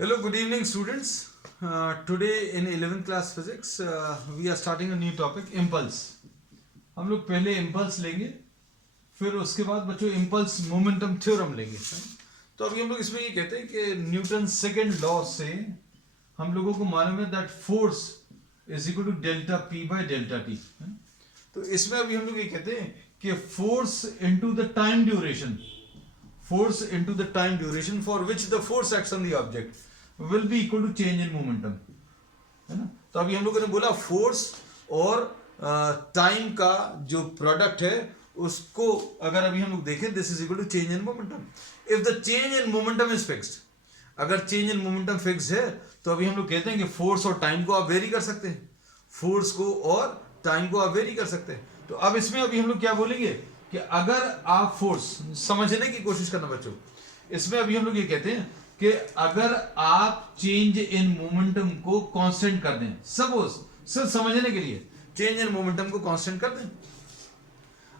Hello, good evening, students. Today in 11th class physics, we are starting a new topic, impulse. हम लोग पहले impulse लेंगे, फिर उसके बाद बच्चों impulse momentum theorem लेंगे. तो अभी हम लोग इसमें ये कहते हैं कि न्यूटन सेकेंड लॉ से हम लोगों को मालूम है that force is equal to delta P by delta T. तो इसमें अभी हम लोग ये कहते हैं कि force into the time duration. Force into the time duration for which the force acts on the object will be equal to change in momentum, है ना. तो अभी हम लोगों ने बोला फोर्स और टाइम का जो प्रोडक्ट है उसको अगर अभी हम लोग देखें this is equal to change in momentum. If the change in momentum is fixed, अगर चेंज इन मोमेंटम फिक्स है तो अभी हम लोग कहते हैं कि फोर्स और टाइम को आप वेरी कर सकते हैं, फोर्स को और टाइम को आप वेरी कर सकते हैं. तो अब इसमें अभी हम लोग क्या बोलेंगे कि अगर आप फोर्स समझने की कोशिश करना बच्चों, इसमें अभी हम लोग ये कहते हैं कि अगर आप चेंज इन मोमेंटम को कांस्टेंट कर दें, सपोज सिर्फ समझने के लिए चेंज इन मोमेंटम को कांस्टेंट कर दें.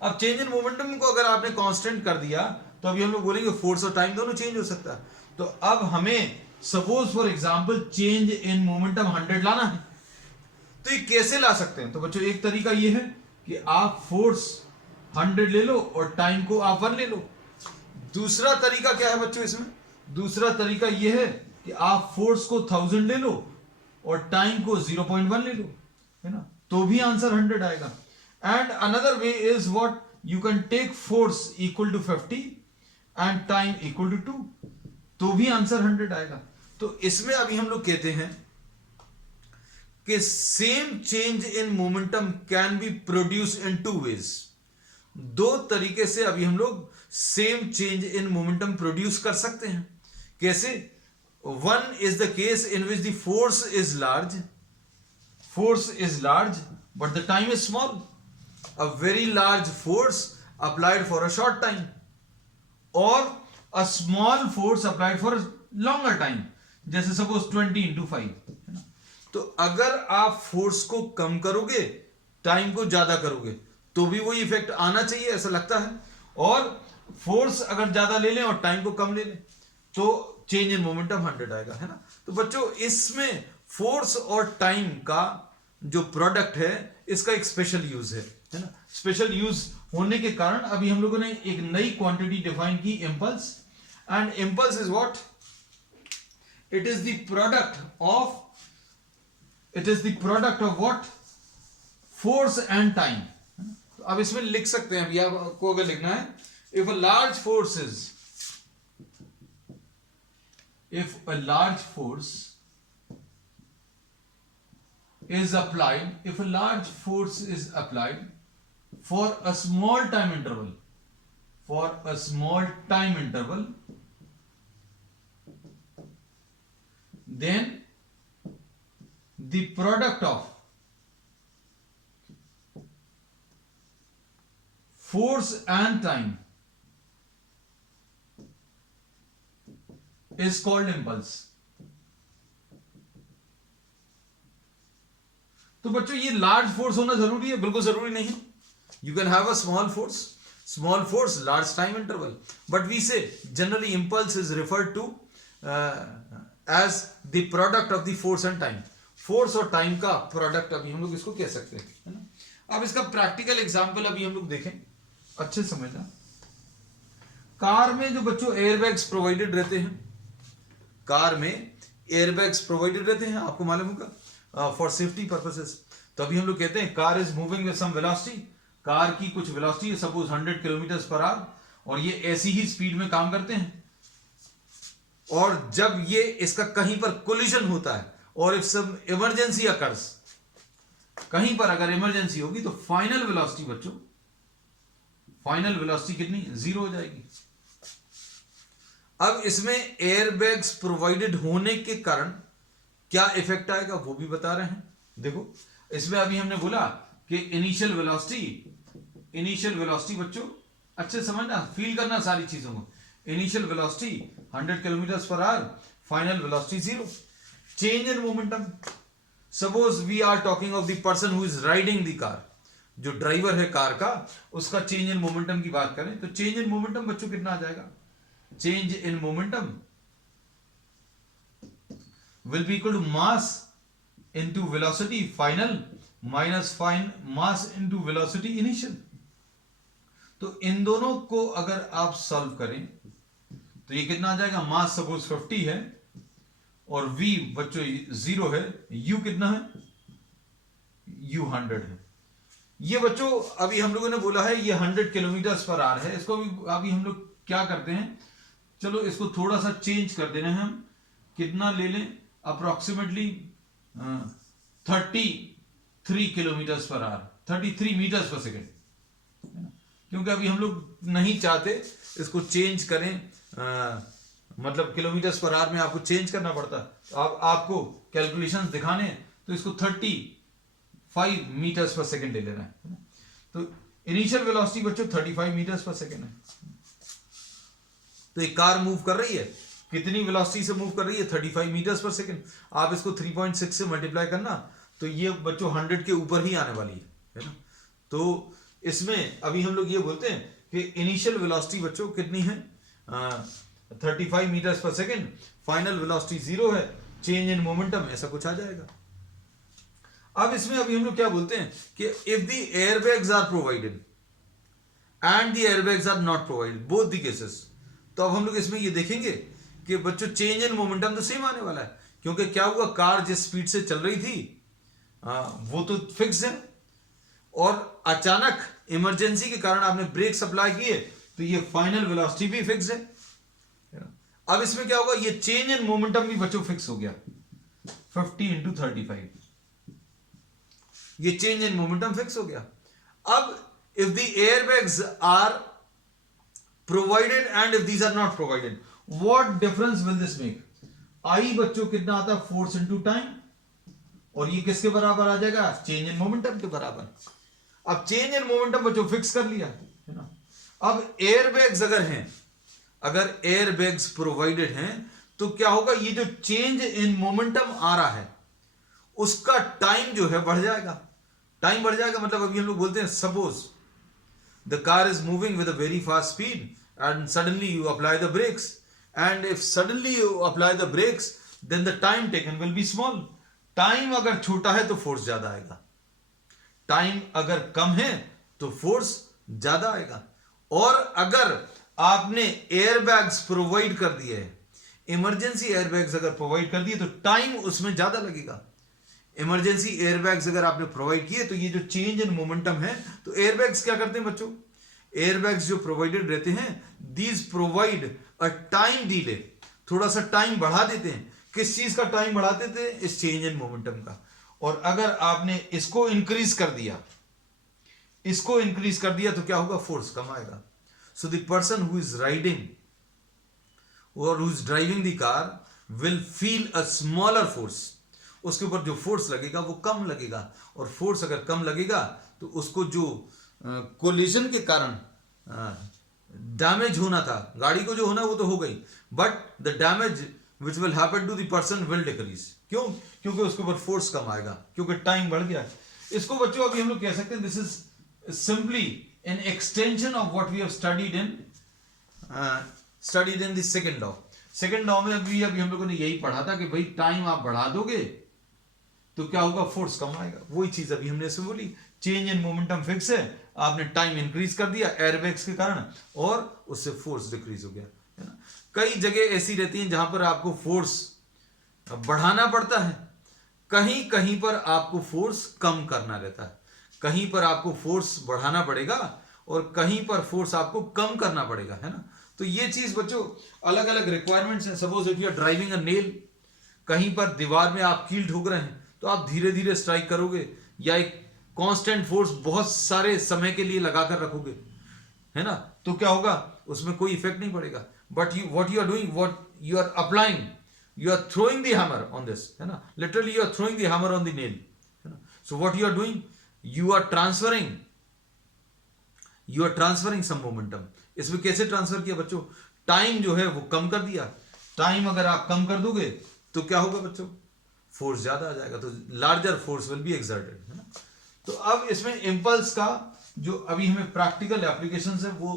अब चेंज इन मोमेंटम को अगर आपने कांस्टेंट कर दिया तो अभी हम लोग बोलेंगे फोर्स और टाइम दोनों चेंज हो सकता है. तो अब हमें suppose for example change in momentum 100 लाना है. तो ये कैसे ला सकते हैं? तो बच्चों एक तरीका ये है कि आप फोर्स 100 ले लो और टाइम को आप 1 ले लो. दूसरा तरीका क्या है बच्चों इसमें? दूसरा तरीका यह है कि आप फोर्स को 1000 ले लो और टाइम को 0.1 ले लो, है ना, तो भी आंसर 100 आएगा. And another way is what you can take force equal to 50 and time equal to 2, तो भी आंसर 100 आएगा. तो इसमें अभी हम लोग कहते हैं कि same change in momentum can be produce in 2 ways. दो तरीके से अभी हम लोग same change in momentum produce कर सकते हैं. कैसे? One is the case in which the force is large but the time is small. A very large force applied for a short time और a small force applied for longer time, जैसे suppose 20 × 5, है ना. तो अगर आप force को कम करोगे time को ज्यादा करोगे तो भी वही इफेक्ट आना चाहिए ऐसा लगता है. और फोर्स अगर ज्यादा ले लें और टाइम को कम ले लें तो चेंज इन मोमेंटम 100 आएगा, है ना. तो बच्चों इसमें फोर्स और टाइम का जो प्रोडक्ट है इसका एक स्पेशल यूज है ना. स्पेशल यूज होने के कारण अभी हम लोगों ने एक नई क्वांटिटी डिफाइन की, impulse. And impulse is what? It is the product of what? Force and time. अब इसमें लिख सकते हैं, अभी आपको अगर लिखना है, if a large force is applied for a small time interval, then the product of force and time is called impulse. तो बच्चों ये लार्ज फोर्स होना जरूरी है? बिल्कुल जरूरी नहीं. You can have a small force large time interval, but we say generally impulse is referred to as the product of the force and time. Force और टाइम का प्रोडक्ट अभी हम लोग इसको कह सकते हैं, है ना. अब इसका प्रैक्टिकल एग्जांपल अभी हम लोग देखें, अच्छे समझना. कार में जो बच्चों एयरबैग्स प्रोवाइडेड रहते हैं, कार में एयरबैग्स प्रोवाइडेड रहते हैं, आपको मालूम होगा, फॉर सेफ्टी पर्पसेस. तो अभी हम लोग कहते हैं car is moving with some velocity, car की कुछ वेलोसिटी है सपोज 100 km/h और ये ऐसी ही स्पीड में काम करते हैं. और जब ये इसका कहीं पर कोलिजन होता है और इफ सम इमरजेंसी अकर्स, कहीं पर अगर इमरजेंसी होगी तो फाइनल वेलोसिटी बच्चों, फाइनल वेलोसिटी कितनी? 0 हो जाएगी. अब इसमें एयरबैग्स प्रोवाइडेड होने के कारण क्या इफेक्ट आएगा वो भी बता रहे हैं. देखो इसमें अभी हमने बोला कि इनिशियल वेलोसिटी बच्चों अच्छे समझना, फील करना सारी चीजों को. Initial velocity 100 km/h, final velocity 0. Change in momentum, suppose we are talking of the person who is riding the car, जो ड्राइवर है कार का, उसका चेंज इन मोमेंटम की बात करें तो चेंज इन मोमेंटम बच्चों कितना आ जाएगा? Change in momentum will be equal to mass into velocity final minus mass into velocity initial. तो इन दोनों को अगर आप सॉल्व करें तो ये कितना आ जाएगा, मास सपोज 50 है और v बच्चों 0 है, u कितना है, u 100 है। ये बच्चों अभी हम लोगों ने बोला है ये 100 किलोमीटर पर आवर है, इसको अभी हम लोग क्या करते हैं, चलो इसको थोड़ा सा चेंज कर देना है, हम कितना ले लें, approximately 33 kilometre per hour, 33 metres per second, क्योंकि अभी हम लोग नहीं चाहते इसको चेंज करें, मतलब किलोमीटर पर आवर में आपको चेंज करना पड़ता है, तो आपको कैलकुलेशंस दिखाने तो इसको 35 मीटर्स पर सेकेंड ले लेना है। तो इनिशियल वेलोसिटी बच्चों 35 मीटर्स पर सेकेंड है। तो एक कार मूव कर रही है, कितनी वेलोसिटी से मूव कर रही है, 35 मीटर्स पर सेकेंड। आप इसको 3.6 से मल्टीप्लाई करना तो ये बच्चों 100 के ऊपर ही आने वाली है ना। तो इसमें अभी हम लोग ये बोलते हैं कि इनिशियल वेलोसिटी बच्चों कितनी है, 35 metres per second, final velocity 0 है, चेंज इन मोमेंटम ऐसा कुछ आ जाएगा। अब इसमें अभी हम लोग क्या बोलते हैं कि if the airbags are provided and the airbags are not provided, both the cases, तो अब हम लोग इसमें ये देखेंगे कि बच्चों चेंज इन मोमेंटम तो सेम आने वाला है, क्योंकि क्या हुआ, कार जिस स्पीड से चल रही थी वो तो फिक्स है, और अचानक इमरजेंसी के कारण आपने ब्रेक सप्लाई किए तो ये फाइनल वेलोसिटी भी फिक्स है। अब इसमें क्या होगा, ये चेंज इन मोमेंटम भी बच्चों फिक्स हो गया, 50 into 35, ये चेंज इन मोमेंटम फिक्स हो गया। अब if the airbags are provided and if these are not provided, what difference will this make, आई बच्चों कितना आता है, फोर्स इनटू टाइम, और ये किसके बराबर आ जाएगा, चेंज इन मोमेंटम के बराबर। अब चेंज इन मोमेंटम बच्चों फिक्स कर लिया है ना। अब एयरबैग्स अगर हैं, अगर एयरबैग्स प्रोवाइडेड हैं तो क्या होगा, ये जो चेंज इन मोमेंटम आ रहा है उसका टाइम जो है बढ़ जाएगा। टाइम बढ़ जाएगा मतलब अभी हम लोग बोलते हैं suppose the car is moving with a very fast speed and suddenly you apply the brakes, and if suddenly you apply the brakes then the time taken will be small. टाइम अगर छोटा है तो फोर्स ज्यादा आएगा, time अगर कम है तो फोर्स ज्यादा आएगा। और अगर आपने एयरबैग्स प्रोवाइड कर दिए हैं, इमरजेंसी एयरबैग्स अगर प्रोवाइड कर दिए तो टाइम उसमें ज्यादा लगेगा। इमरजेंसी एयरबैग्स अगर आपने प्रोवाइड किए तो ये जो चेंज इन मोमेंटम है, तो एयरबैग्स क्या करते हैं बच्चों, एयरबैग्स जो प्रोवाइडेड रहते हैं these provide a time delay, थोड़ा सा टाइम बढ़ा देते हैं। किस चीज का टाइम बढ़ा देते हैं, इस चेंज इन मोमेंटम का। और अगर आपने इसको इंक्रीज कर दिया, इसको इंक्रीज कर दिया तो क्या होगा, फोर्स कम आएगा। So the person who is riding और who is driving the car will feel a smaller force, उसके ऊपर जो फोर्स लगेगा वो कम लगेगा, और फोर्स अगर कम लगेगा तो उसको जो कोलिजन के कारण डैमेज होना था, गाड़ी को जो होना वो तो हो गई, but the damage which will happen to the person will decrease. क्यों, क्योंकि उसके ऊपर फोर्स कम आएगा, क्योंकि टाइम बढ़ गया। इसको बच्चों अभी हम लोग कह सकते हैं this is simply an extension of what we have studied in the second law. Second law में अभी हम लोगों ने यही पढ़ा था कि भाई टाइम आप बढ़ा दोगे तो क्या होगा, फोर्स कम आएगा। वही चीज अभी हमने इसमें बोली, चेंज इन मोमेंटम फिक्स है, आपने टाइम इंक्रीज कर दिया एयरबैग्स के कारण और उससे फोर्स डिक्रीज हो गया, है ना। कई जगह ऐसी रहती हैं जहां पर आपको फोर्स बढ़ाना पड़ता है, कहीं कहीं पर आपको फोर्स कम करना रहता है, कहीं पर आपको फोर्स बढ़ाना पड़ेगा और कहीं पर फोर्स आपको कम करना पड़ेगा, है ना। तो ये चीज बच्चों अलग अलग रिक्वायरमेंट्स हैं। Suppose if you are driving a nail, कहीं पर दीवार में आप कील ठोक रहे हैं तो आप धीरे धीरे स्ट्राइक करोगे, या एक कांस्टेंट फोर्स बहुत सारे समय के लिए लगाकर रखोगे, है ना, तो क्या होगा, उसमें कोई इफेक्ट नहीं पड़ेगा। But you what you are doing, what you are applying, you are throwing the hammer on this, है ना, literally you are throwing the hammer on the nail, है ना। So what you are doing, you are transferring some momentum. इसमें कैसे transfer किया बच्चों, time जो है वो कम कर दिया। टाइम अगर आप कम कर दोगे तो क्या होगा बच्चों, फोर्स ज्यादा आ जाएगा, तो larger force will be exerted, है ना। तो अब इसमें इंपल्स का जो अभी हमें प्रैक्टिकल एप्लीकेशंस है वो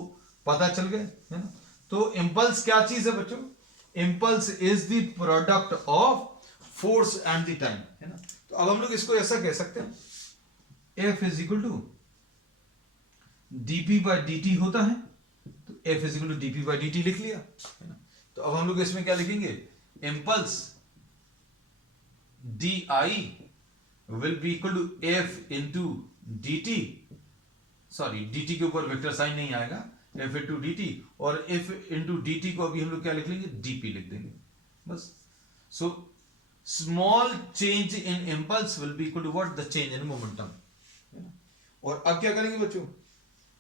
पता चल गए, है ना। तो इंपल्स क्या चीज है बच्चों, impulse is the product of force and the time, है ना। तो अब हम लोग इसको ऐसा कह सकते हैं, F is equal to dp by dt होता है, तो F is equal to dp by dt लिख लिया, है ना। तो अब हम लोग इसमें क्या लिखेंगे, impulse di will be equal to F into dt, sorry dt के ऊपर वेक्टर साइन नहीं आएगा, F इंटू dt, और F इंटू dt को अभी हम लोग क्या लिख लेंगे, dp लिख देंगे बस। So small change in impulse will be equal to what, the change in momentum, है ना। और अब क्या करेंगे बच्चों,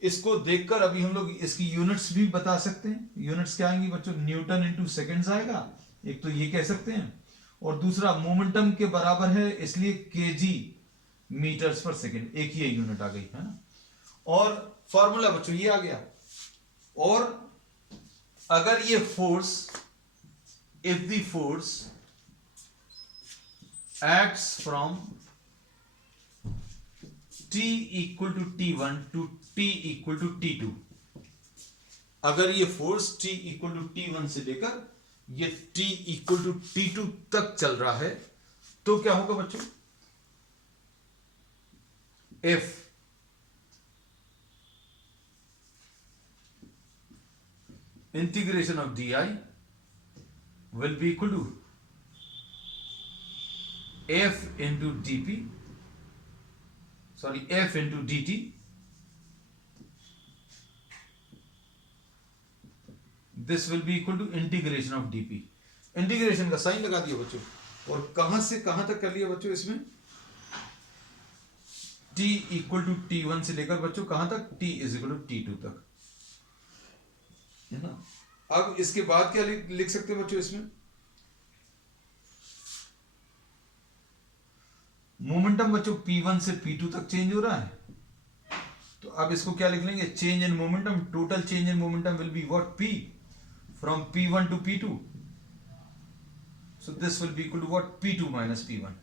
इसको देखकर अभी हम लोग इसकी यूनिट्स भी बता सकते हैं। यूनिट्स क्या आएंगी बच्चों, न्यूटन इंटू सेकेंड्स आएगा, एक तो ये कह सकते हैं, और दूसरा मोमेंटम के बराबर है इसलिए केजी मीटर्स पर सेकेंड, एक ही यूनिट आ गई, है ना। और फॉर्मूला बच्चों ये आ गया। और अगर ये force, if the force acts from t equal to t1 to t equal to t2, अगर ये force t equal to t1 से लेकर ये t equal to t2 तक चल रहा है, तो क्या होगा बच्चों, F integration of di will be equal to F into dp, sorry F into dt, this will be equal to integration of dp। Integration का साइन लगा दिया बच्चों, और कहां से कहां तक कर लिया बच्चों, इसमें t इक्वल टू t1 से लेकर बच्चों कहां तक, t is equal to t2 तक, है ना। अब इसके बाद क्या लिख सकते हैं बच्चों, इसमें मोमेंटम बच्चों P1 से P2 तक चेंज हो रहा है, तो अब इसको क्या लिख लेंगे, change in momentum, total change in momentum will be what, P from P1 to P2, so this will be equal to what, P2 minus P1।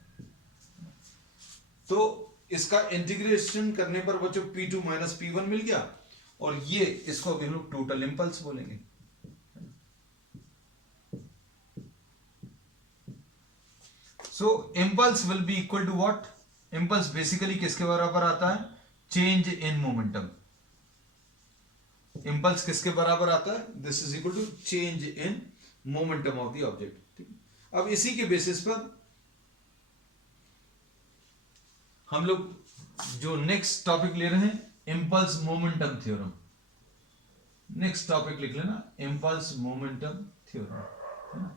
तो इसका इंटीग्रेशन करने पर बच्चों P2 माइनस P1 मिल गया, और ये इसको अभी हम लोग टोटल इंपल्स बोलेंगे। So impulse will be equal to what, impulse basically किसके बराबर आता है, चेंज इन मोमेंटम। इंपल्स किसके बराबर आता है, this is equal to change in momentum of the object, ठीक है। अब इसी के बेसिस पर हम लोग जो नेक्स्ट टॉपिक ले रहे हैं, impulse momentum theorem, next topic लिख लेना, इंपल्स मोमेंटम थ्योरम, है ना।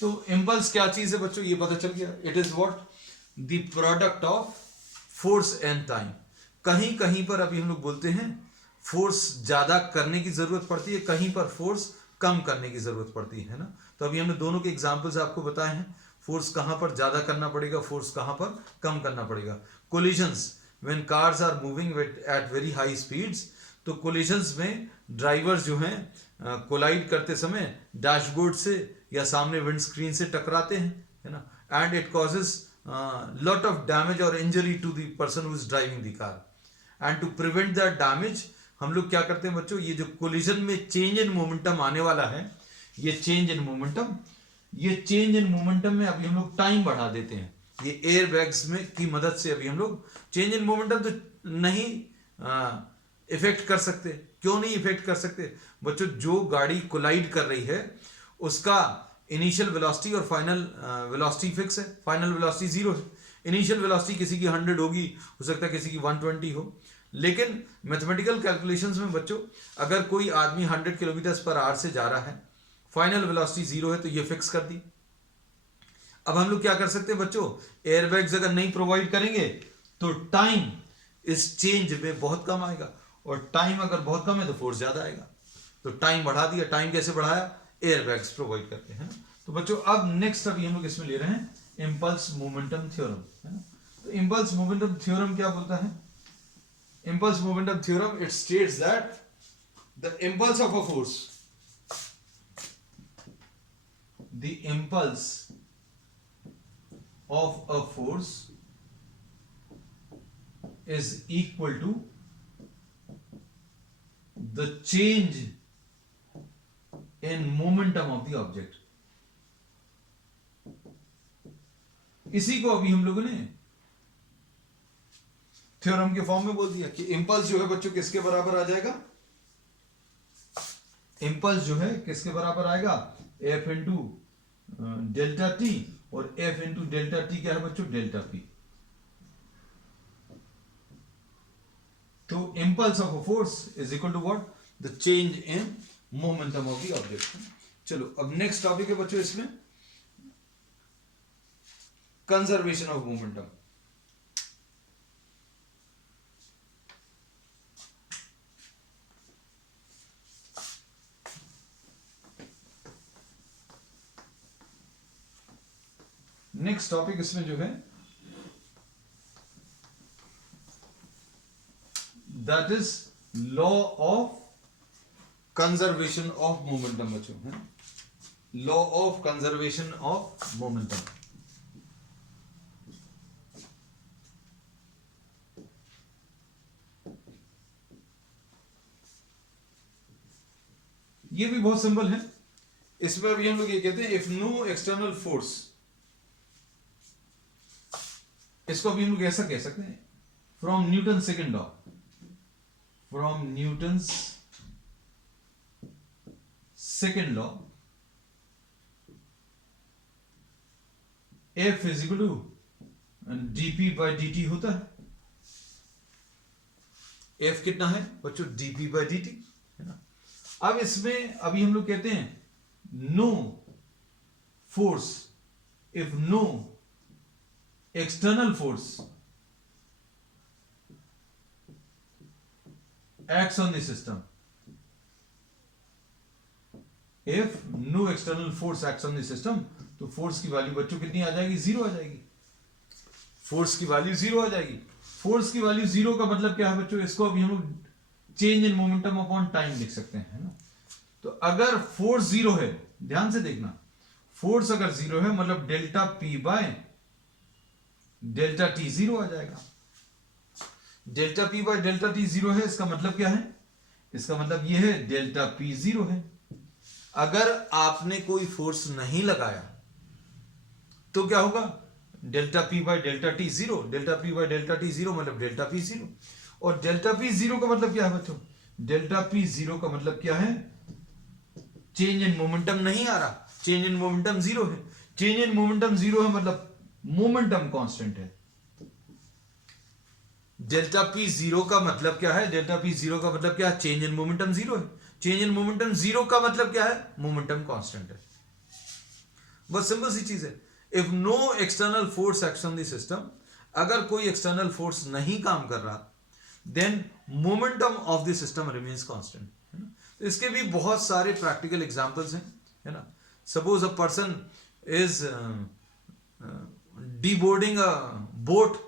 तो इंपल्स क्या चीज है बच्चों, ये पता चल गया, it is what, the product of force and time. कहीं कहीं पर अभी हम लोग बोलते हैं फोर्स ज्यादा करने की जरूरत पड़ती है, कहीं पर फोर्स कम करने की जरूरत पड़ती है ना। तो अभी हमने दोनों के एग्जांपल्स आपको बताए हैं, फोर्स कहां पर ज्यादा करना पड़ेगा, फोर्स कहां पर कम करना पड़ेगा। Collisions, when cars are moving at very high speeds, तो कोलिजन्स में ड्राइवर्स जो हैं कोलाइड करते समय डैशबोर्ड से या सामने विंड स्क्रीन से टकराते हैं, है ना, and it causes lot of damage और injury to the person who is driving the car. And to prevent that damage हम लोग क्या करते हैं बच्चों, ये जो कोलिजन में चेंज इन मोमेंटम आने वाला है, ये चेंज इन मोमेंटम, ये चेंज इन मोमेंटम में अभी हम लोग टाइम बढ़ा देते हैं। ये एयर बैग्स में की मदद से अभी हम लोग चेंज इन मोमेंटम तो नहीं इफेक्ट कर सकते। क्यों नहीं इफेक्ट कर सकते बच्चों, जो गाड़ी कोलाइड कर रही है उसका इनिशियल वेलोसिटी और फाइनल वेलोसिटी फिक्स है, फाइनल वेलोसिटी 0 है। इनिशियल वेलोसिटी किसी की 100 होगी, हो सकता है किसी की 120 हो, लेकिन मैथमेटिकल कैलकुलेशंस में बच्चों अगर कोई आदमी 100 किलोमीटर पर आवर से जा रहा है, फाइनल वेलोसिटी 0 है, तो ये फिक्स कर दी। अब हम लोग क्या कर सकते हैं बच्चों, एयरबैग्स अगर नहीं प्रोवाइड करेंगे तो टाइम इस चेंज में बहुत कम आएगा, और टाइम अगर बहुत कम है तो फोर्स ज्यादा आएगा। तो टाइम बढ़ा दिया, टाइम कैसे बढ़ाया, एयरबैग्स प्रोवाइड करते हैं। तो बच्चों अब नेक्स्ट अभी हम लोग इसमें ले रहे हैं इंपल्स मोमेंटम थ्योरम, है ना। तो इंपल्स मोमेंटम थ्योरम क्या बोलता है, impulse momentum theorem it states that the impulse of a force, the impulse of a force is equal to the change in momentum of the object। इसी को अभी हम लोगों ने थ्योरम के फॉर्म में बोल दिया कि इंपल्स जो है बच्चों किसके बराबर आ जाएगा, इंपल्स जो है किसके बराबर आएगा, एफ इंटू डेल्टा टी, और एफ इंटू डेल्टा टी क्या है बच्चों, डेल्टा पी। तो impulse of a force is equal to what, the change in momentum of the object. चलो अब नेक्स्ट टॉपिक है बच्चों इसमें conservation of momentum. Next topic इसमें जो है that is law of conservation of momentum बच्चों है, law of conservation of momentum. ये भी बहुत सिंपल है। इसमें अभी हम लोग ये कहते हैं इफ नो एक्सटर्नल फोर्स, इसको अभी हम लोग ऐसा कह सकते हैं from Newton second law, from Newton's second law F is equal to DP by D होता है। एफ कितना है बच्चों, डीपी बाई डी है ना। अब इसमें अभी हम लोग कहते हैं no force, if no external force acts on the system, if no external force acts on the system, तो फोर्स की वैल्यू बच्चों कितनी आ जाएगी, जीरो आ जाएगी। फोर्स की वैल्यू जीरो आ जाएगी। फोर्स की वैल्यू जीरो का मतलब क्या है बच्चों, इसको अभी हम लोग change in momentum upon time लिख सकते हैं, है ना। तो अगर फोर्स जीरो है, ध्यान से देखना, फोर्स अगर जीरो है मतलब delta P by delta T zero आ जाएगा। Delta P by delta T zero है, इसका मतलब क्या है, इसका मतलब यह है डेल्टा पी जीरो है। अगर आपने कोई फोर्स नहीं लगाया तो क्या होगा, delta P by delta T zero, delta P by delta T zero मतलब डेल्टा पी जीरो। और डेल्टा पी जीरो का मतलब क्या है बच्चों, डेल्टा पी जीरो का मतलब क्या है, चेंज इन मोमेंटम नहीं आ रहा, चेंज इन मोमेंटम जीरो है। चेंज इन मोमेंटम जीरो है मतलब मोमेंटम कांस्टेंट है। डेल्टा पी जीरो का मतलब क्या है, डेल्टा पी जीरो का मतलब क्या है, चेंज इन मोमेंटम जीरो है। चेंज इन मोमेंटम जीरो का मतलब क्या है, मोमेंटम कांस्टेंट है। बस सिंपल सी चीज है। If no external force acts on the system, अगर कोई एक्सटर्नल फोर्स नहीं काम कर रहा, then momentum of the system remains constant, है ना। तो इसके भी बहुत सारे प्रैक्टिकल एग्जांपल्स हैं, है ना। Suppose a person is deboarding a boat,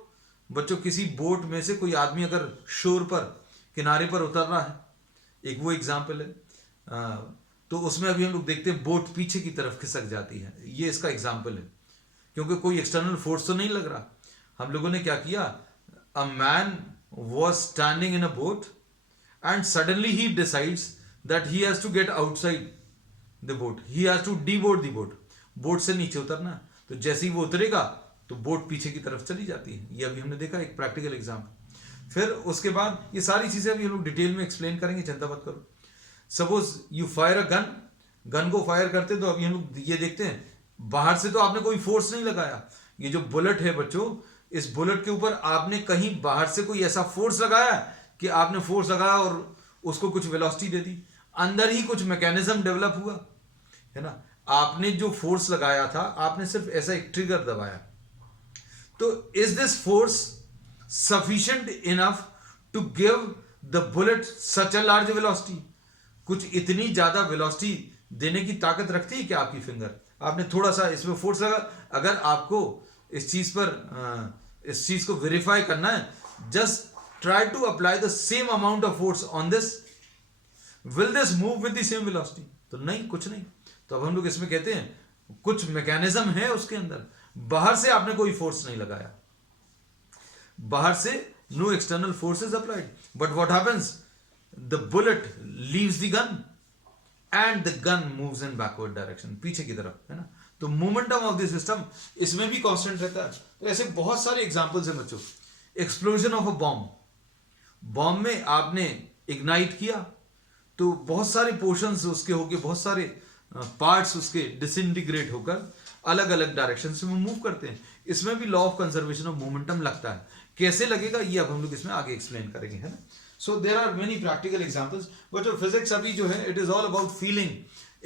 बच्चों किसी बोट में से कोई आदमी अगर शोर पर, किनारे पर उतर रहा है, एक वो एग्जाम्पल है। तो उसमें अभी हम लोग देखते हैं बोट पीछे की तरफ खिसक जाती है, ये इसका एग्जाम्पल है, क्योंकि कोई एक्सटर्नल फोर्स तो नहीं लग रहा। हम लोगों ने क्या किया, a man was standing in a boat and suddenly he decides that he has to get outside the boat, he has to deboard the boat, boat से नीचे उतरना। तो जैसे ही वो उतरेगा तो बोट पीछे की तरफ चली जाती है। ये अभी हमने देखा एक प्रैक्टिकल एग्जाम्पल। फिर उसके बाद ये सारी चीजें अभी हम लोग डिटेल में एक्सप्लेन करेंगे, चिंता मत करो। Suppose you fire a gun, gun को फायर करते तो अभी हम लोग ये देखते हैं, बाहर से तो आपने कोई फोर्स नहीं लगाया। ये जो बुलेट है बच्चों, इस बुलेट के ऊपर आपने कहीं बाहर से कोई ऐसा फोर्स लगाया कि आपने फोर्स लगाया और उसको कुछ वेलोसिटी दे दी, अंदर ही कुछ मैकेनिज्म डेवलप हुआ, है ना। आपने जो फोर्स लगाया था, आपने सिर्फ ऐसा एक ट्रिगर दबाया। तो is this force sufficient enough to give the bullet such a large velocity? कुछ इतनी ज्यादा वेलोसिटी देने की ताकत रखती है क्या आपकी फिंगर? आपने थोड़ा सा इसमें फोर्स लगा, अगर आपको इस चीज पर इस चीज को वेरीफाई करना है, just try to apply the same amount of force on this, will this move with the same velocity? तो नहीं, कुछ नहीं। तो अब हम लोग इसमें कहते हैं कुछ मैकेनिज्म है उसके अंदर, बाहर से आपने कोई फोर्स नहीं लगाया, बाहर से no external force is applied, but what happens, the bullet leaves the gun and the gun moves in backward direction, पीछे की तरफ, है ना। तो मोमेंटम ऑफ द सिस्टम इसमें भी कांस्टेंट रहता है। तो ऐसे बहुत सारे एग्जांपल्स हैं बच्चों। एक्सप्लोजन ऑफ अ बॉम्ब में आपने इग्नाइट किया तो बहुत सारे पोर्शंस उसके होके, बहुत सारे पार्ट्स उसके डिसइंटीग्रेट होकर अलग अलग डायरेक्शन में मूव करते हैं। इसमें भी law of conservation of momentum लगता है। कैसे लगेगा ये अब हम लोग इसमें आगे एक्सप्लेन करेंगे, है ना। So there are many practical examples. But जो फिजिक्स अभी जो है, it is all about feeling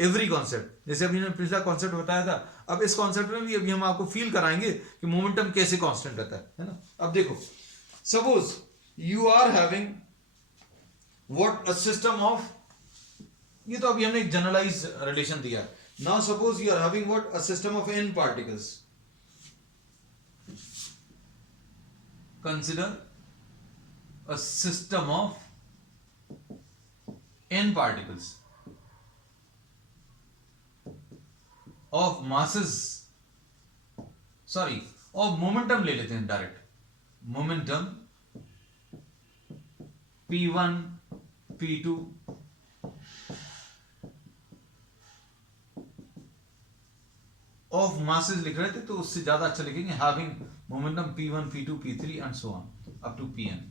every concept. जैसे अभी मैंने पिछला कॉन्सेप्ट बताया था, अब इस कॉन्सेप्ट में भी अभी हम आपको फील कराएंगे कि मोमेंटम कैसे कांस्टेंट रहता है ना। अब देखो, suppose you are having what a system of, ये तो अभी हमने एक जनरलाइज रिलेशन दिया। Now suppose you are having what a system of n particles. Consider a system of n particles of masses, sorry, of momentum ले लेते हैं direct. momentum p1 p2 of masses लिख रहे थे, तो उससे ज्यादा अच्छा लिखेंगे having momentum p1 p2 p3 and so on up to pn।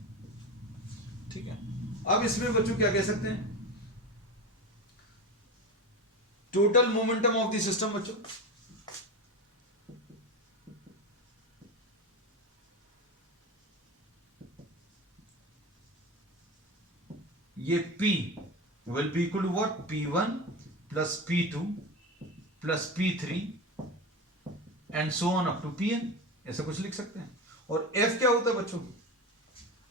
ठीक है। अब इसमें बच्चों क्या कह सकते हैं, total momentum of the system बच्चों, ये P will be equal to what, P1 plus P2 plus P3 and so on up to Pn, ऐसा कुछ लिख सकते हैं। और F क्या होता है बच्चों,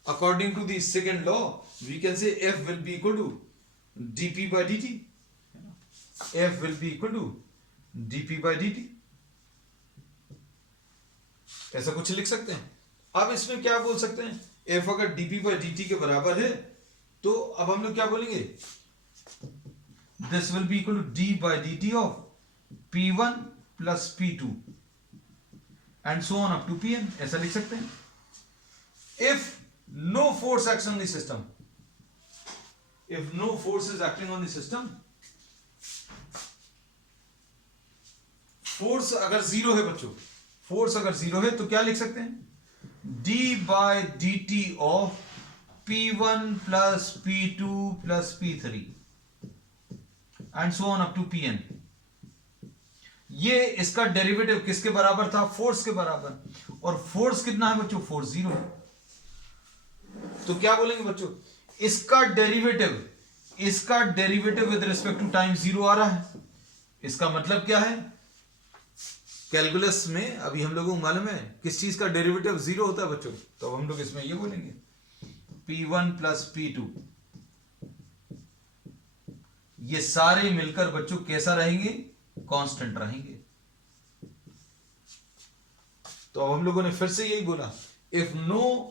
according to the second law we can say F will be equal to dp by dt। F will be equal to dp by dt, ऐसा कुछ लिख सकते हैं। अब इसमें क्या बोल सकते हैं, F अगर dp by dt के बराबर है तो अब हम लोग क्या बोलेंगे, this will be equal to d by dt of p1 plus p2 and so on up to pn, ऐसा लिख सकते हैं। If no force acts on the system, if no force is acting on the system, force अगर zero है बच्चों, force अगर zero है तो क्या लिख सकते हैं, d by dt of p1 plus p2 plus p3 and so on up to pn। ये इसका डेरिवेटिव किसके बराबर था, फोर्स के बराबर। और फोर्स कितना है बच्चों, फोर्स जीरो है। तो क्या बोलेंगे बच्चों, इसका derivative with respect to time zero आ रहा है। इसका मतलब क्या है, कैलकुलस में अभी हम लोगों को मालूम है किस चीज का डेरिवेटिव जीरो होता है बच्चों, तो अब हम लोग इसमें ये बोलेंगे P1 प्लस P2, ये सारे मिलकर बच्चों कैसा रहेंगे, कांस्टेंट रहेंगे। तो अब हम लोगों ने फिर से यही बोला, if no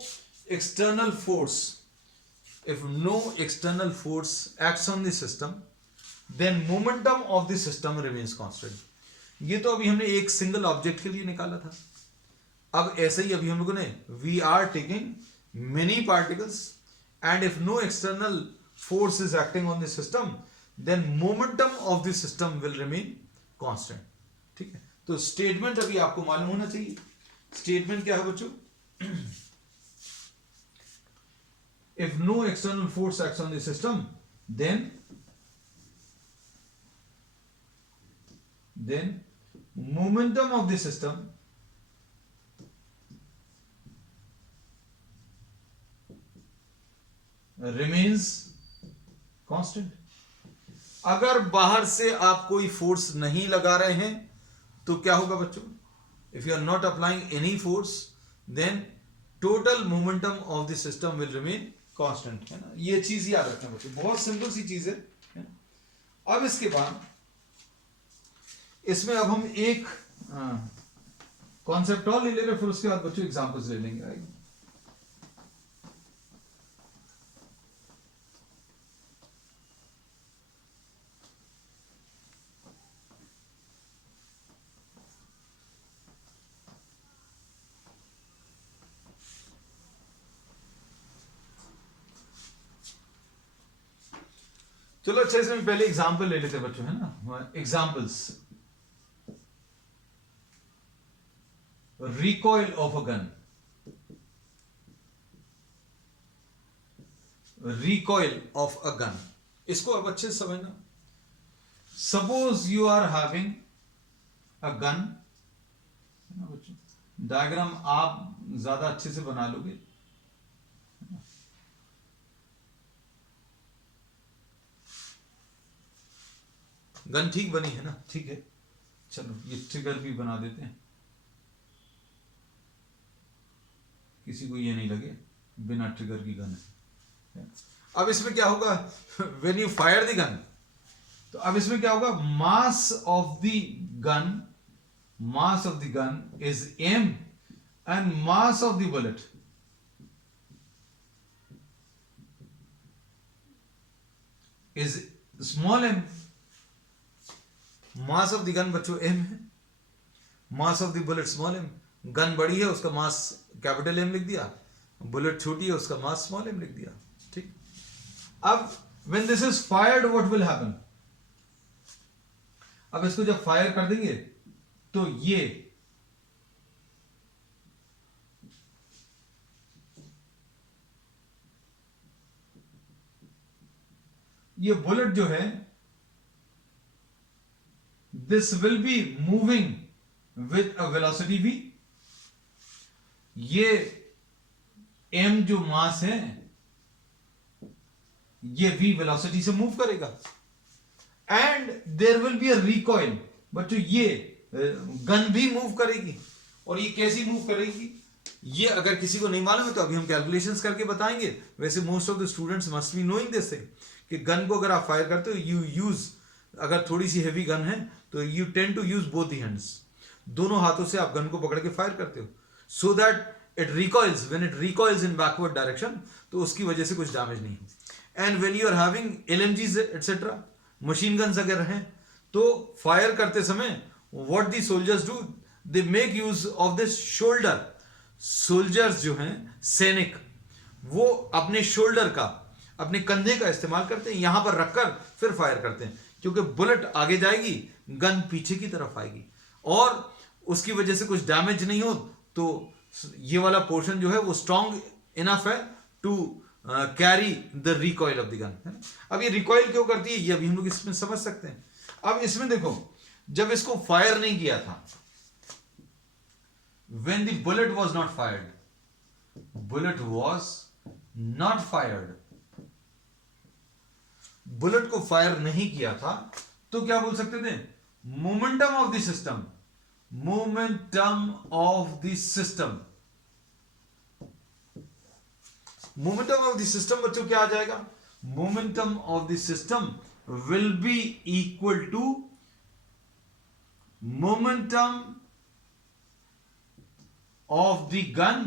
external force acts on the system, then momentum of the system remains constant। ये तो अभी हमने एक सिंगल ऑब्जेक्ट के लिए निकाला था। अब ऐसे ही अभी हम लोगों ने we are taking many particles and if no external force is acting on the system, then momentum of the system will remain constant। ठीक है, तो स्टेटमेंट अभी आपको मालूम होना चाहिए। स्टेटमेंट क्या है बच्चों, if no external force acts on the system, then momentum of the system remains constant। अगर बाहर से आप कोई फोर्स नहीं लगा रहे हैं तो क्या होगा बच्चों, if you are not applying any force, then total momentum of the system will remain constant, है ना। ये चीज याद रखना बच्चों, बहुत सिंपल सी चीज है ना। अब इसके बाद इसमें अब हम एक कॉन्सेप्ट और ले ले रहे, फिर उसके बाद बच्चों एग्जांपल्स ले लेंगे। चलो अच्छा, इसमें पहले एग्जांपल ले लेते हैं बच्चों, है ना। Examples, recoil of a gun. Recoil of a gun. इसको अब अच्छे से समझना. Suppose you are having a gun. Diagram आप ज्यादा अच्छे से बना लोगे. गन ठीक बनी है ना? ठीक है. चलो ये ट्रिगर भी बना देते हैं, किसी को ये नहीं लगे बिना ट्रिगर की गन है. अब इसमें क्या होगा? When you fire the gun, तो अब इसमें क्या होगा? Mass of the gun is m and mass of the bullet is small m. Mass of the gun बच्चों m है, mass of the bullet small m. Gun बड़ी है, उसका मास कैपिटल M लिख दिया, बुलेट छोटी है, उसका मास स्मॉल m लिख दिया. ठीक. अब when this is fired what will happen? अब इसको जब फायर कर देंगे तो ये बुलेट जो है, this will be moving with a velocity v. ये m जो मास है, ये v वेलोसिटी से मूव करेगा. And there will be a recoil. बच्चों ये गन भी मूव करेगी. और ये कैसी मूव करेगी, ये अगर किसी को नहीं मालूम है तो अभी हम कैलकुलेशंस करके बताएंगे. वैसे most of the students must be knowing this thing कि गन को अगर आप फायर करते हो, यू यूज, अगर थोड़ी सी हैवी गन है तो you tend to use both the hands. दोनों हाथों से आप गन को पकड़ के फायर करते हो, so that it recoils. When it recoils in backward direction तो उसकी वजह से कुछ डैमेज नहीं हो. And when you are having LMGs etcetera, machine guns अगर हैं, तो फायर करते समय what the soldiers do, they make use of this shoulder. Soldiers जो हैं, सैनिक, वो अपने शोल्डर का, अपने कंधे का इस्तेमाल करते हैं, यहां पर रखकर फिर फायर करते हैं. क्योंकि बुलेट आगे जाएगी, गन पीछे की तरफ आएगी, और उसकी वजह से कुछ डैमेज नहीं हो, तो ये वाला पोर्शन जो है वो स्ट्रॉन्ग इनफ है to carry the recoil of the gun. अब ये रिकॉइल क्यों करती है, ये अभी हम लोग इसमें समझ सकते हैं. अब इसमें देखो, जब इसको फायर नहीं किया था, when the bullet was not fired, bullet was not fired, bullet को फायर नहीं किया था, तो क्या बोल सकते थे? Momentum of the system. Momentum of the system, momentum of the system बच्चों क्या आ जाएगा? Momentum of the system will be equal to momentum of the gun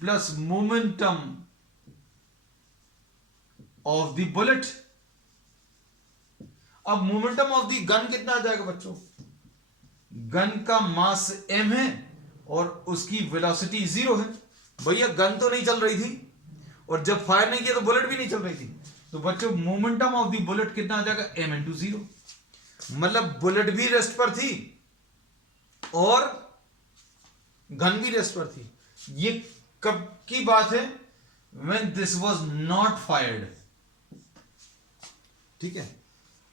plus momentum of the bullet. अब मोमेंटम ऑफ द गन कितना आ जाएगा बच्चों? Gun का मास m है और उसकी वेलोसिटी 0 है. भैया गन तो नहीं चल रही थी, और जब फायर नहीं किया तो बुलेट भी नहीं चल रही थी, तो बच्चों मोमेंटम ऑफ द बुलेट कितना आ जाएगा? m into 0. मतलब बुलेट भी रेस्ट पर थी और गन भी रेस्ट पर थी. ये कब की बात है? when this was not fired. ठीक है.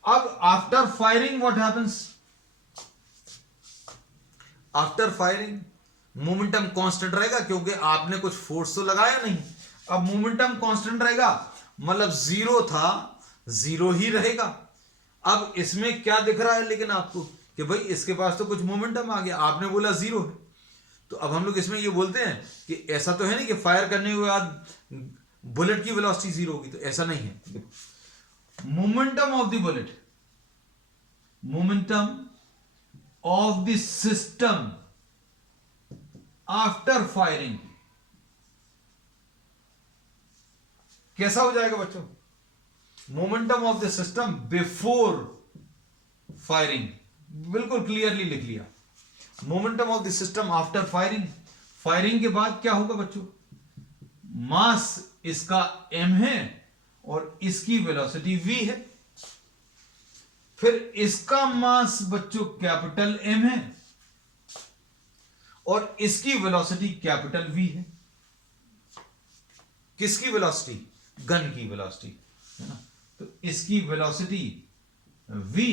अब after firing what happens? After firing momentum constant रहेगा, क्योंकि आपने कुछ फोर्स तो लगाया नहीं. अब मोमेंटम कांस्टेंट रहेगा, मतलब 0 था, 0 ही रहेगा. अब इसमें क्या दिख रहा है लेकिन आपको, कि भाई इसके पास तो कुछ मोमेंटम आ गया, आपने बोला 0 है. तो अब हम लोग इसमें ये बोलते हैं कि ऐसा तो है नहीं कि फायर करने के बाद बुलेट की वेलोसिटी 0 होगी, तो ऐसा नहीं है. Momentum of the bullet, momentum of the system after firing कैसा हो जाएगा बच्चों? Momentum of the system before firing. बिल्कुल क्लियरली लिख लिया. Momentum of the system after firing, firing के बाद क्या होगा बच्चों? मास इसका m है और इसकी वेलोसिटी v है. फिर इसका मास बच्चों कैपिटल M है और इसकी वेलोसिटी कैपिटल V है। किसकी वेलोसिटी? गन की वेलोसिटी, है ना। तो इसकी वेलोसिटी V,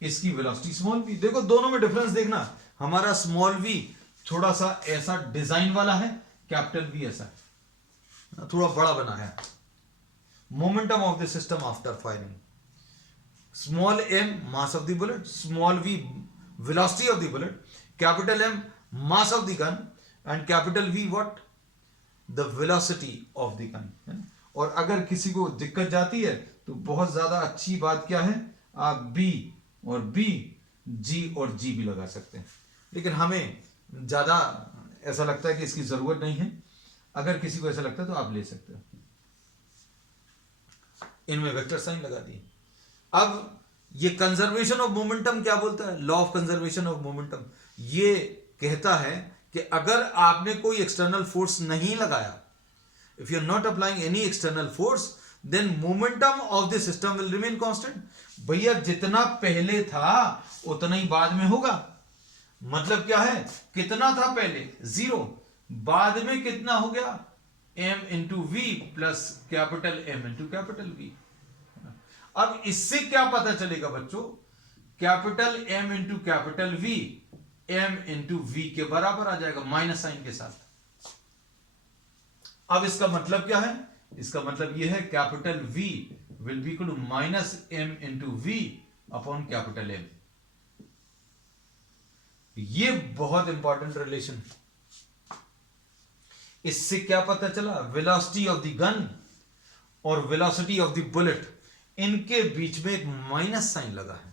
इसकी वेलोसिटी स्मॉल v। देखो दोनों में डिफरेंस देखना, हमारा स्मॉल v थोड़ा सा ऐसा डिजाइन वाला है, कैपिटल V ऐसा है, थोड़ा बड़ा बना है। Momentum of the system after firing, small m mass of the bullet, small v velocity of the bullet, capital M mass of the gun, and capital V what? The velocity of the gun. और अगर किसी को दिक्कत जाती है तो बहुत ज्यादा अच्छी बात क्या है, आप B और B, G और G भी लगा सकते हैं, लेकिन हमें ज्यादा ऐसा लगता है कि इसकी जरूरत नहीं है। अगर किसी को ऐसा लगता है तो आप ले सकते हो। इनमें वेक्टर साइन लगा दिए। अब ये कंजर्वेशन ऑफ मोमेंटम क्या बोलता है? Law of conservation of momentum ये कहता है कि अगर आपने कोई एक्सटर्नल फोर्स नहीं लगाया, if you are not applying any external force, then momentum of the system will remain constant. भैया जितना पहले था उतना ही बाद में होगा। मतलब क्या है, कितना था पहले? 0, बाद में कितना हो गया? m into V plus capital M into capital V। अब इससे क्या पता चलेगा बच्चों? Capital M into capital V M into V के बराबर आ जाएगा, माइनस साइन के साथ। अब इसका मतलब क्या है? इसका मतलब यह है capital V will be equal to minus M into V upon capital M। ये बहुत इंपॉर्टेंट रिलेशन। इससे क्या पता चला? वेलोसिटी ऑफ द गन और वेलोसिटी ऑफ द बुलेट, इनके बीच में एक माइनस साइन लगा है।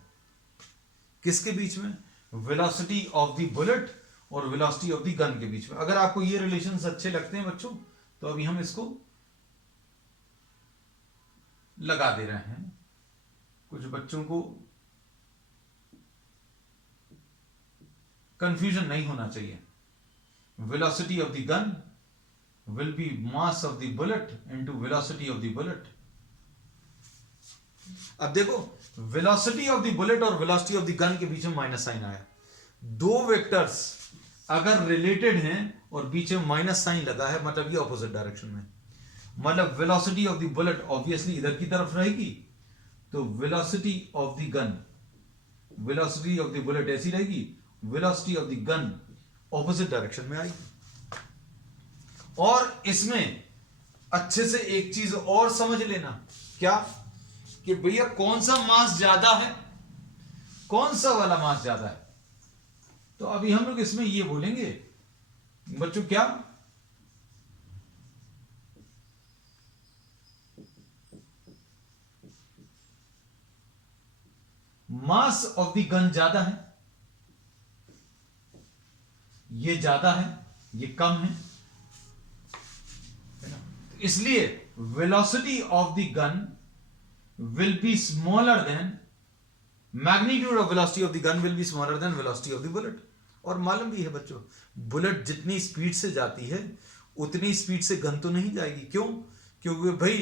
किसके बीच में? वेलोसिटी ऑफ द बुलेट और वेलोसिटी ऑफ द गन के बीच में। अगर आपको ये रिलेशंस अच्छे लगते हैं बच्चों, तो अभी हम इसको लगा दे रहे हैं। कुछ बच्चों को कंफ्यूजन नहीं होना चाहिए। Velocity of the gun will be mass of the bullet into velocity of the bullet। अब देखो velocity of the bullet और velocity of the gun के बीच में माइनस साइन आया। दो वेक्टर्स अगर रिलेटेड हैं और बीच में माइनस साइन लगा है, मतलब ये ऑपोजिट डायरेक्शन में, मतलब velocity of the bullet obviously इधर की तरफ रहेगी, तो velocity of the gun, velocity of the bullet ऐसी रहेगी, velocity of the gun opposite direction में आएगी। और इसमें अच्छे से एक चीज और समझ लेना, क्या? कि भैया कौन सा मास ज्यादा है, कौन सा वाला मास ज्यादा है। तो अभी हम लोग इसमें ये बोलेंगे बच्चों, क्या? मास ऑफ द गन ज्यादा है, ये ज्यादा है, ये कम है, इसलिए velocity of the gun will be smaller than, magnitude of velocity of the gun will be smaller than velocity of the bullet. और मालूम भी है बच्चों, बुलेट जितनी स्पीड से जाती है उतनी स्पीड से गन तो नहीं जाएगी। क्यों? क्योंकि भाई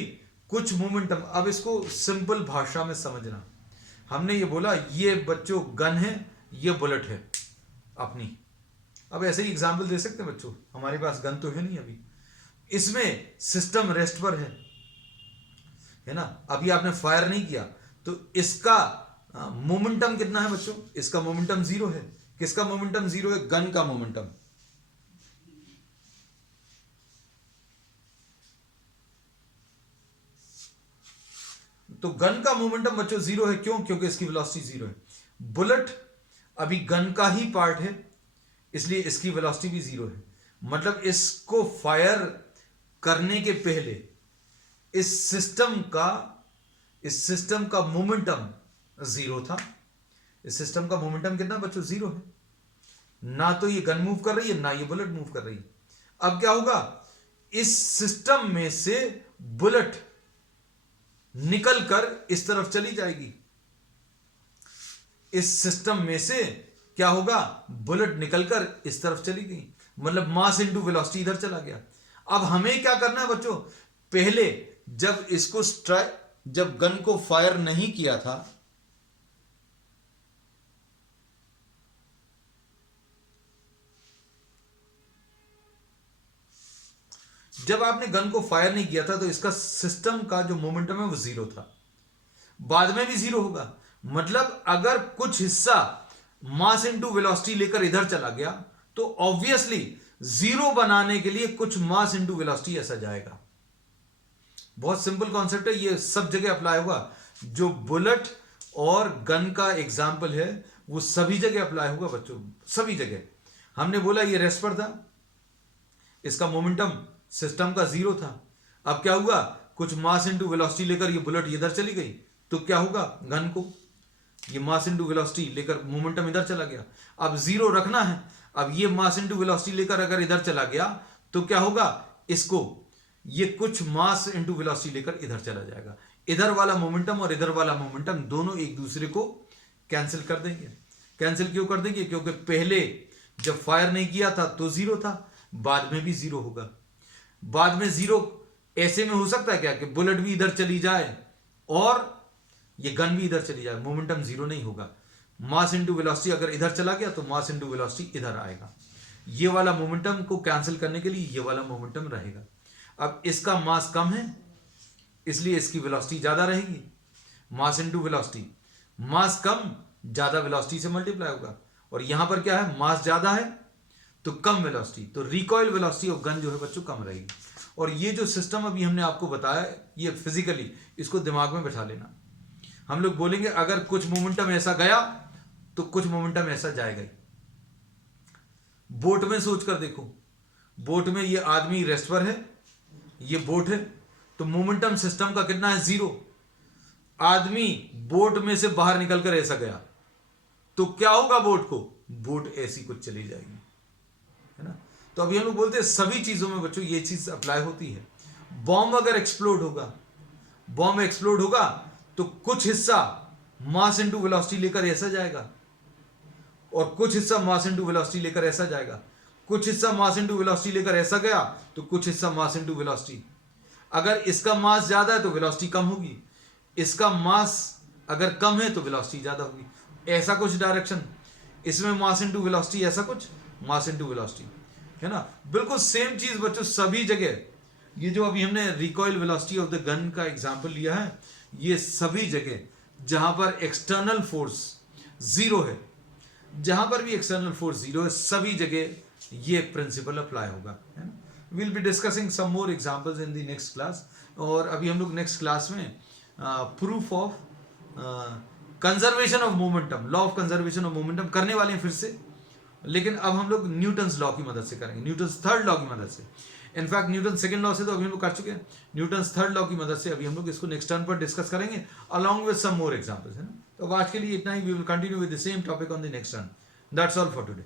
कुछ मोमेंटम, अब इसको सिंपल भाषा में समझना। हमने ये बोला ये बच्चों गन है, ये बुलेट है अपनी। अब ऐसे ही एग्जाम्पल दे सकते हैं बच्चों, हमारे पास गन तो है नहीं अभी, इसमें सिस्टम रेस्ट पर है ना। अभी आपने फायर नहीं किया तो इसका मोमेंटम कितना है बच्चों? इसका मोमेंटम 0 है। किसका मोमेंटम 0 है? गन का मोमेंटम। तो गन का मोमेंटम बच्चों 0 है। क्यों? क्योंकि इसकी वेलोसिटी 0 है। बुलेट अभी गन का ही पार्ट है, इसलिए इसकी वेलोसिटी भी 0 है। मतलब इसको फायर करने के पहले इस सिस्टम का मोमेंटम 0 था। इस सिस्टम का मोमेंटम कितना बच्चों? 0 है। ना तो ये गन मूव कर रही है, ना ये बुलेट मूव कर रही है। अब क्या होगा? इस सिस्टम में से बुलेट निकलकर इस तरफ चली जाएगी। इस सिस्टम में से क्या होगा? बुलेट निकलकर इस तरफ चली गई, मतलब मास इंटू वेलोसिटी इधर चला गया। अब हमें क्या करना है बच्चों? पहले जब इसको जब गन को फायर नहीं किया था, जब आपने गन को फायर नहीं किया था तो इसका सिस्टम का जो मोमेंटम है वो जीरो था, बाद में भी जीरो होगा। मतलब अगर कुछ हिस्सा मास इनटू वेलोसिटी लेकर इधर चला गया तो ऑब्वियसली जीरो बनाने के लिए कुछ मास इनटू वेलोसिटी ऐसा जाएगा। बहुत सिंपल कॉन्सेप्ट है, ये सब जगह अप्लाई होगा। जो बुलेट और गन का एग्जाम्पल है वो सभी जगह अप्लाई होगा बच्चों, सभी जगह। हमने बोला ये रेस्ट पर था, इसका मोमेंटम सिस्टम का जीरो था। अब क्या हुआ, कुछ मास इनटू वेलोसिटी लेकर ये बुलेट इधर चली गई तो क्या होगा, गन को ये मास इनटू वेलोसिटी लेकर मोमेंटम इधर चला गया। अब जीरो रखना है, अब ये मास इनटू वेलोसिटी लेकर अगर इधर चला गया तो क्या होगा, इसको ये कुछ मास इनटू वेलोसिटी लेकर इधर चला जाएगा। इधर वाला मोमेंटम और इधर वाला मोमेंटम दोनों एक दूसरे को कैंसिल कर देंगे। कैंसिल क्यों कर देंगे, क्योंकि पहले जब फायर नहीं किया था तो जीरो था, बाद में भी जीरो होगा। बाद में जीरो ऐसे में हो सकता है क्या कि बुलेट भी इधर चली जाए और ये गन भी इधर चली जाए, मोमेंटम जीरो नहीं होगा। मास इनटू वेलोसिटी अगर इधर चला गया तो मास इनटू वेलोसिटी इधर आएगा। ये वाला मोमेंटम को कैंसिल करने के लिए ये वाला मोमेंटम रहेगा। अब इसका मास कम है इसलिए इसकी वेलोसिटी ज्यादा रहेगी, मास इनटू वेलोसिटी। मास कम ज्यादा वेलोसिटी से मल्टीप्लाई होगा, और यहां पर क्या है, मास ज्यादा है तो कम वेलोसिटी, तो रिकॉइल वेलोसिटी ऑफ गन जो है बच्चों कम रहेगी। और ये जो सिस्टम अभी हमने आपको बताया ये फिजिकली, इसको दिमाग में बैठा लेना। हम लोग बोलेंगे अगर कुछ मोमेंटम ऐसा गया तो कुछ मोमेंटम ऐसा जाएगा ही। बोट में सोच कर देखो, बोट में ये आदमी रेस्ट पर है, ये बोट है, तो मोमेंटम सिस्टम का कितना है, जीरो। आदमी बोट में से बाहर निकलकर ऐसा गया तो क्या होगा बोट को, बोट ऐसी कुछ चली जाएगी, है ना। तो अभी हम लोग बोलते हैं सभी चीजों में बच्चों ये चीज अप्लाई होती है। बॉम्ब अगर एक्सप्लोड होगा, बॉम्ब एक्सप्लोड होगा तो कुछ हिस्सा मास इनटू वेलोसिटी लेकर ऐसा जाएगा और कुछ हिस्सा मास इनटू वेलोसिटी लेकर ऐसा जाएगा। कुछ हिस्सा मास इनटू वेलोसिटी लेकर ऐसा गया तो कुछ हिस्सा मास इनटू वेलोसिटी। अगर इसका मास ज्यादा है तो वेलोसिटी कम होगी, इसका मास अगर कम है तो वेलोसिटी ज्यादा होगी। ऐसा कुछ डायरेक्शन, इसमें मास इनटू वेलोसिटी, ऐसा कुछ मास इनटू वेलोसिटी, है ना। बिल्कुल सेम चीज बच्चों सभी जगह। ये जो अभी हमने recoil velocity of the gun का एग्जांपल लिया है, ये सभी जगह जहां पर एक्सटर्नल फोर्स जीरो है, जहां पर भी एक्सटर्नल फोर्स जीरो है, सभी जगह ये प्रिंसिपल अप्लाई होगा, है ना। Will be discussing some more examples in the next class. और अभी हम लोग नेक्स्ट क्लास में proof of conservation of momentum, law of conservation of momentum करने वाले हैं फिर से, लेकिन अब हम लोग न्यूटन्स लॉ की मदद से करेंगे, न्यूटन्स थर्ड लॉ की मदद से। इनफैक्ट न्यूटन सेकंड लॉ से तो अभी हम लोग कर चुके हैं, न्यूटन्स थर्ड लॉ की मदद से अभी हम लोग इसको नेक्स्ट टर्न पर डिस्कस करेंगे along with some more examples, है ना। तो आज के लिए इतना ही। We will continue with the same topic on the next turn. That's all for today.